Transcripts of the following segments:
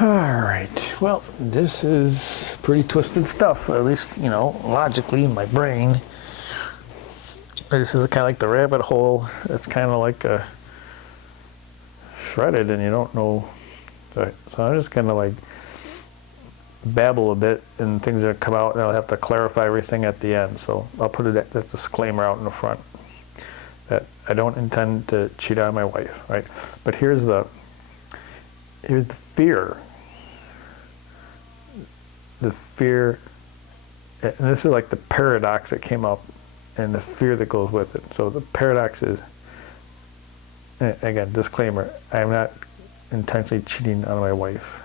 All right, well, this is pretty twisted stuff, at least, logically in my brain. This is kind of like the rabbit hole. It's kind of like a shredded and you don't know. So I'm just kind of like babble a bit and things that come out, and I'll have to clarify everything at the end. So I'll put that disclaimer out in the front that I don't intend to cheat on my wife, right? But here's the fear. The fear, and this is like the paradox that came up and the fear that goes with it. So the paradox is, again, disclaimer, I'm not intentionally cheating on my wife.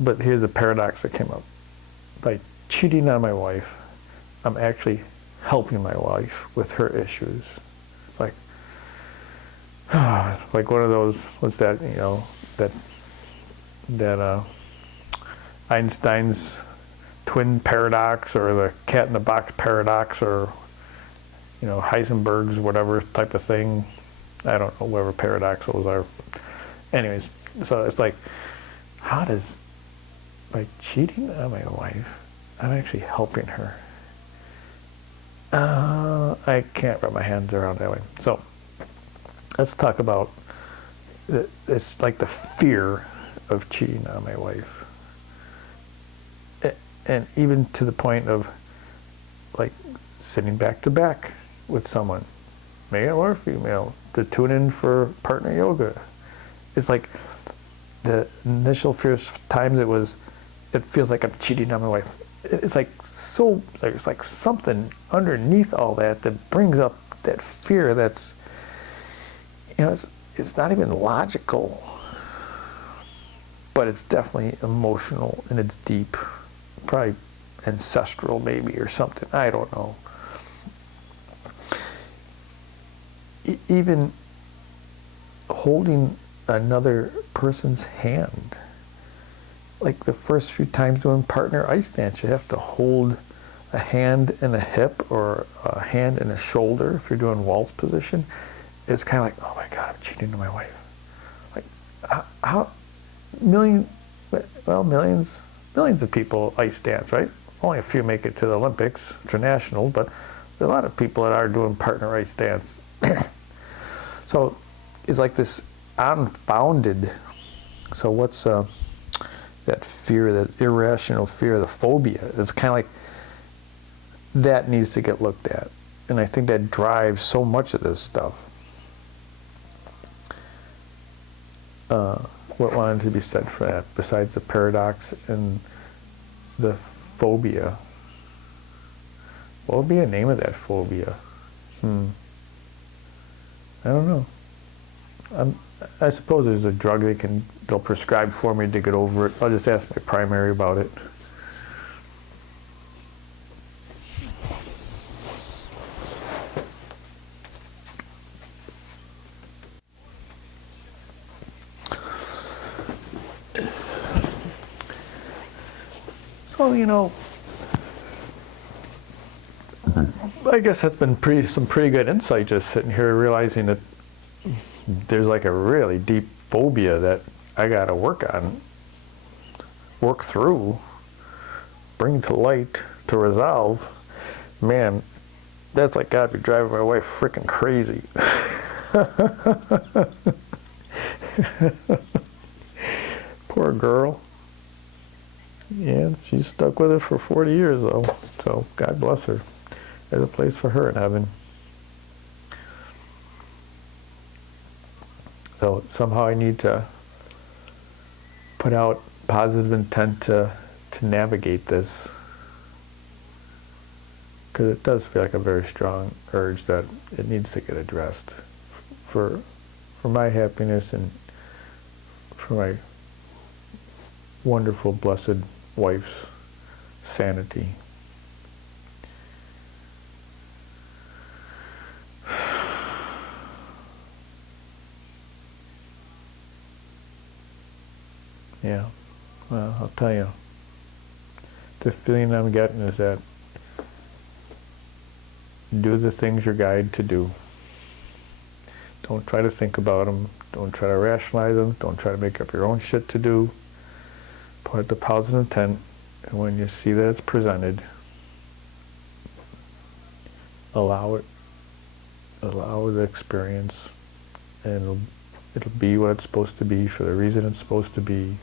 But here's the paradox that came up. By cheating on my wife, I'm actually helping my wife with her issues. It's like, it's like one of those, what's that, that Einstein's twin paradox, or the cat in the box paradox, or Heisenberg's whatever type of thing. I don't know whatever paradox those are. Anyways, so it's like, how does, by cheating on my wife, I'm actually helping her. I can't wrap my hands around that way. So let's talk about, it's like the fear of cheating on my wife. And even to the point of like sitting back to back with someone, male or female, to tune in for partner yoga. It's like the initial first times it feels like I'm cheating on my wife. It's like it's like something underneath all that brings up that fear that's, it's not even logical, but it's definitely emotional and it's deep. Probably ancestral maybe or something, I don't know. Even holding another person's hand, like the first few times doing partner ice dance, you have to hold a hand in a hip or a hand in a shoulder if you're doing waltz position. It's kind of like, oh my God, I'm cheating on my wife. Like, how millions of people ice dance, right? Only a few make it to the Olympics, international, but there are a lot of people that are doing partner ice dance. So it's like this unfounded. So what's that fear, that irrational fear, the phobia? It's kind of like that needs to get looked at. And I think that drives so much of this stuff. What wanted to be said for that, besides the paradox and the phobia? What would be the name of that phobia? I don't know. I suppose there's a drug they'll prescribe for me to get over it. I'll just ask my primary about it. So, I guess that's been some pretty good insight, just sitting here realizing that there's like a really deep phobia that I got to work through, bring to light, to resolve. Man, that's like got to be driving my wife freaking crazy. Poor girl. Yeah, she's stuck with it for 40 years though, so God bless her. There's a place for her in heaven. So somehow I need to put out positive intent to navigate this, because it does feel like a very strong urge that it needs to get addressed for my happiness and for my wonderful, blessed wife's sanity. Yeah, well, I'll tell you, the feeling I'm getting is that do the things you're guided to do. Don't try to think about them. Don't try to rationalize them. Don't try to make up your own shit to do. Put the positive intent, and when you see that it's presented, allow it. Allow the experience, and it'll be what it's supposed to be for the reason it's supposed to be.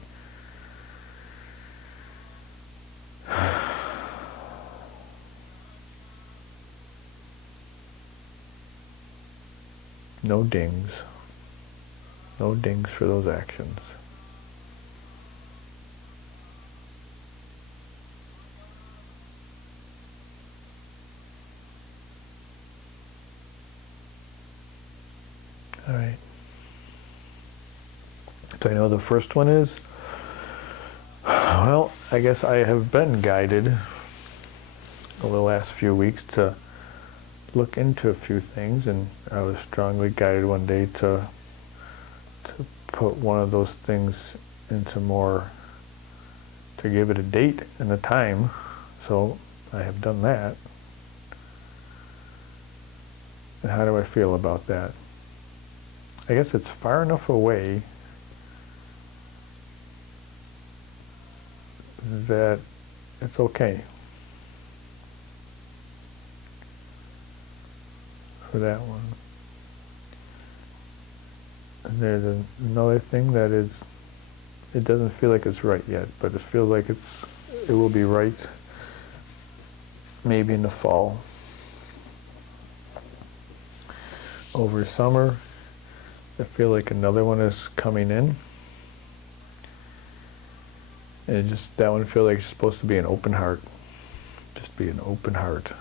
No dings. No dings for those actions. All right. Do I know what the first one is? Well, I guess I have been guided over the last few weeks to look into a few things, and I was strongly guided one day to put one of those things into more, to give it a date and a time. So I have done that. And how do I feel about that? I guess it's far enough away that it's okay for that one. And there's another thing that is, it doesn't feel like it's right yet, but it feels like it will be right maybe in the fall. Over summer, I feel like another one is coming in. And that one feels like it's supposed to be an open heart. Just be an open heart.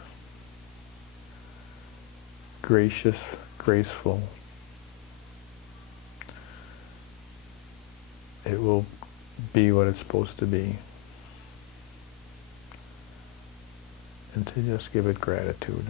Gracious, graceful. It will be what it's supposed to be. And to just give it gratitude.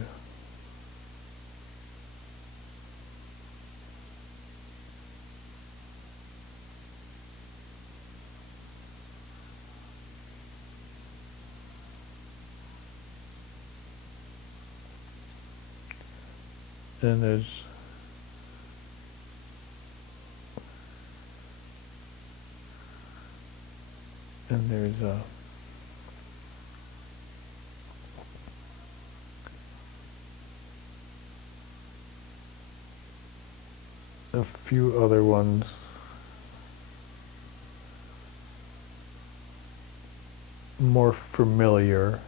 And there's a few other ones. More familiar,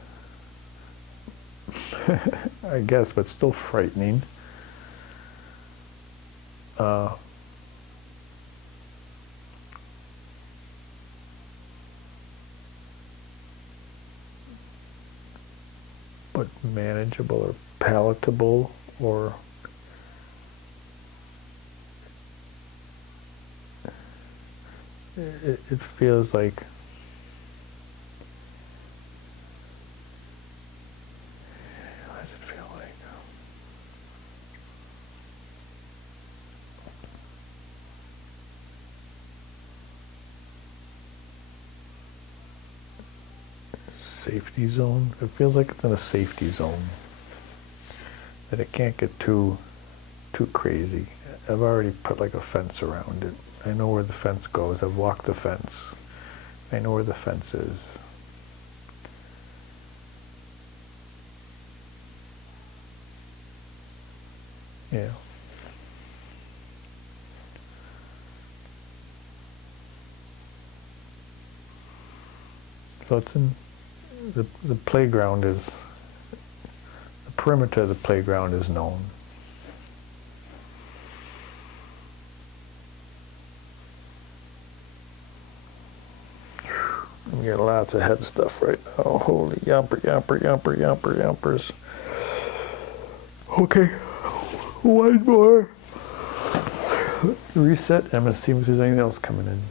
I guess, but still frightening. But manageable or palatable, or it feels like what does it feel like? Safety zone. It feels like it's in a safety zone. That it can't get too crazy. I've already put like a fence around it. I know where the fence goes. I've walked the fence. I know where the fence is. Yeah. So it's in the playground is, the perimeter of the playground is known. We got lots of head stuff right now. Holy yumpers. Okay, one more. Reset. I'm gonna see if there's anything else coming in.